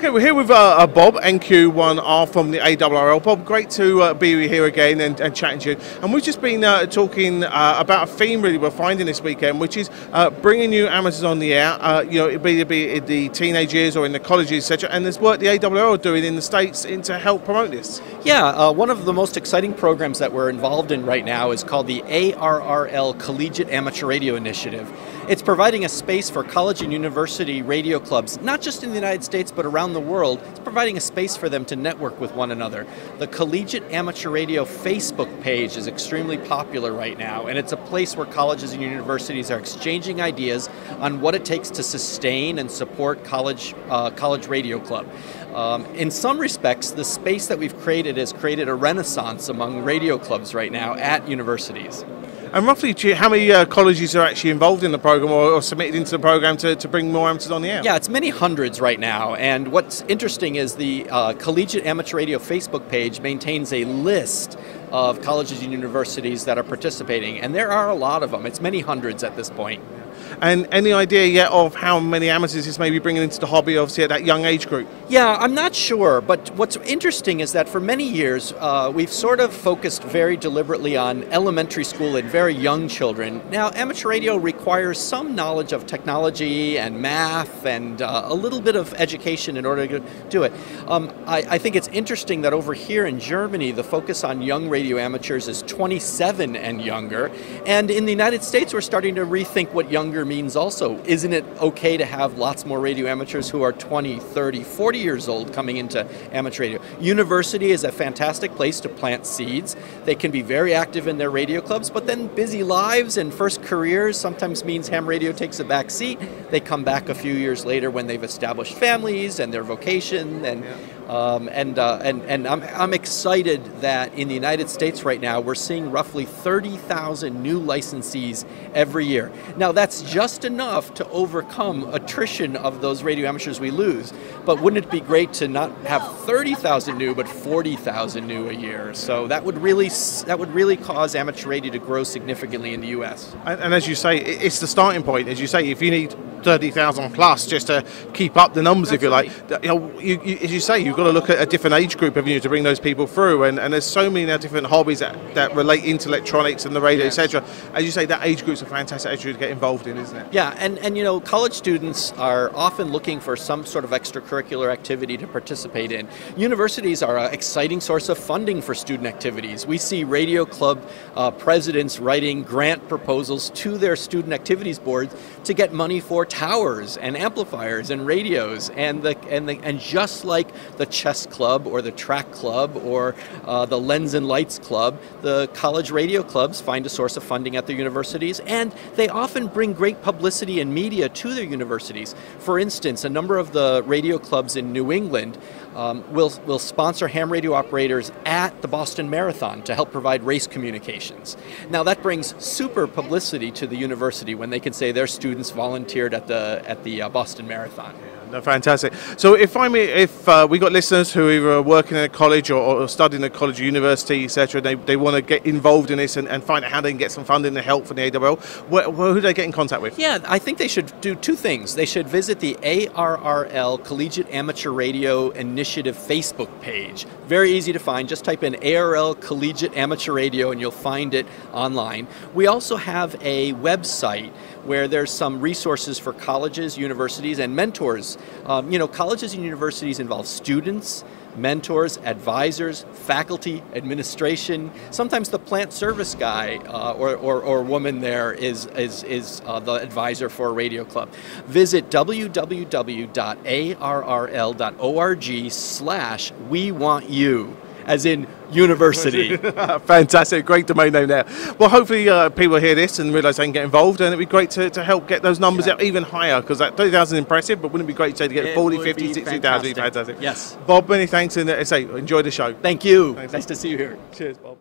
Okay, we're here with Bob, NQ1R from the ARRL. Bob, great to be here again and chatting to you. And we've just been talking about a theme really we're finding this weekend, which is bringing new amateurs on the air, it'd be in the teenage years or in the colleges, etc. And there's work the ARRL are doing in the States to help promote this. Yeah, one of the most exciting programs that we're involved in right now is called the ARRL Collegiate Amateur Radio Initiative. It's providing a space for college and university radio clubs, not just in the United States, but around the world. It's providing a space for them to network with one another. The Collegiate Amateur Radio Facebook page is extremely popular right now, and it's a place where colleges and universities are exchanging ideas on what it takes to sustain and support college radio club. In some respects, the space that we've created has created a renaissance among radio clubs right now at universities. And roughly, how many colleges are actually involved in the program or submitted into the program to bring more amateurs on the air? Yeah, it's many hundreds right now. And what's interesting is the Collegiate Amateur Radio Facebook page maintains a list of colleges and universities that are participating. And there are a lot of them. It's many hundreds at this point. And any idea yet of how many amateurs this may be bringing into the hobby, obviously, at that young age group? Yeah, I'm not sure, but what's interesting is that for many years, we've sort of focused very deliberately on elementary school and very young children. Now, amateur radio requires some knowledge of technology and math and a little bit of education in order to do it. I think it's interesting that over here in Germany, the focus on young radio amateurs is 27 and younger, and in the United States, we're starting to rethink what younger means also. Isn't it okay to have lots more radio amateurs who are 20, 30, 40 years old coming into amateur radio? University is a fantastic place to plant seeds. They can be very active in their radio clubs, but then busy lives and first careers sometimes means ham radio takes a back seat. They come back a few years later when they've established families and their vocation, and I'm excited that in the United States right now we're seeing roughly 30,000 new licensees every year. Now that's just enough to overcome attrition of those radio amateurs we lose, but wouldn't it be great to not have 30,000 new but 40,000 new a year? So that would really cause amateur radio to grow significantly in the US. And as you say, it's the starting point. As you say, if you need 30,000 plus just to keep up the numbers, if you like, as you say, you've got to look at a different age group of to bring those people through, and there's so many now different hobbies that relate into electronics and the radio, etc. As you say, that age group's a fantastic age group to get involved in, isn't it? Yeah, and college students are often looking for some sort of extracurricular activity to participate in. Universities are an exciting source of funding for student activities. We see radio club presidents writing grant proposals to their student activities boards to get money for towers and amplifiers and radios, and just like the chess club or the track club or the lens and lights club, the college radio clubs find a source of funding at their universities, and they often bring great publicity and media to their universities. For instance, a number of the radio clubs in New England will sponsor ham radio operators at the Boston Marathon to help provide race communications. Now that brings super publicity to the university when they can say their students volunteered at the Boston Marathon. No, fantastic. So if we got listeners who either are working at a college or studying at college or university, etc., they want to get involved in this and find out how they can get some funding and help from the ARRL, who do they get in contact with? Yeah, I think they should do two things. They should visit the ARRL Collegiate Amateur Radio Initiative Facebook page. Very easy to find. Just type in ARRL Collegiate Amateur Radio and you'll find it online. We also have a website where there's some resources for colleges, universities, and mentors. Colleges and universities involve students, mentors, advisors, faculty, administration. Sometimes the plant service guy or woman there is the advisor for a radio club. Visit www.arrl.org/we-want-you, as in university. Fantastic, great domain name there. Well, hopefully people hear this and realise they can get involved, and it'd be great to help get those numbers up even higher, because that 30,000 is impressive, but wouldn't it be great to get 40, 50, 60,000? Fantastic. Yes. Bob, many thanks, and enjoy the show. Thank you. Nice to see you here. Cheers, Bob.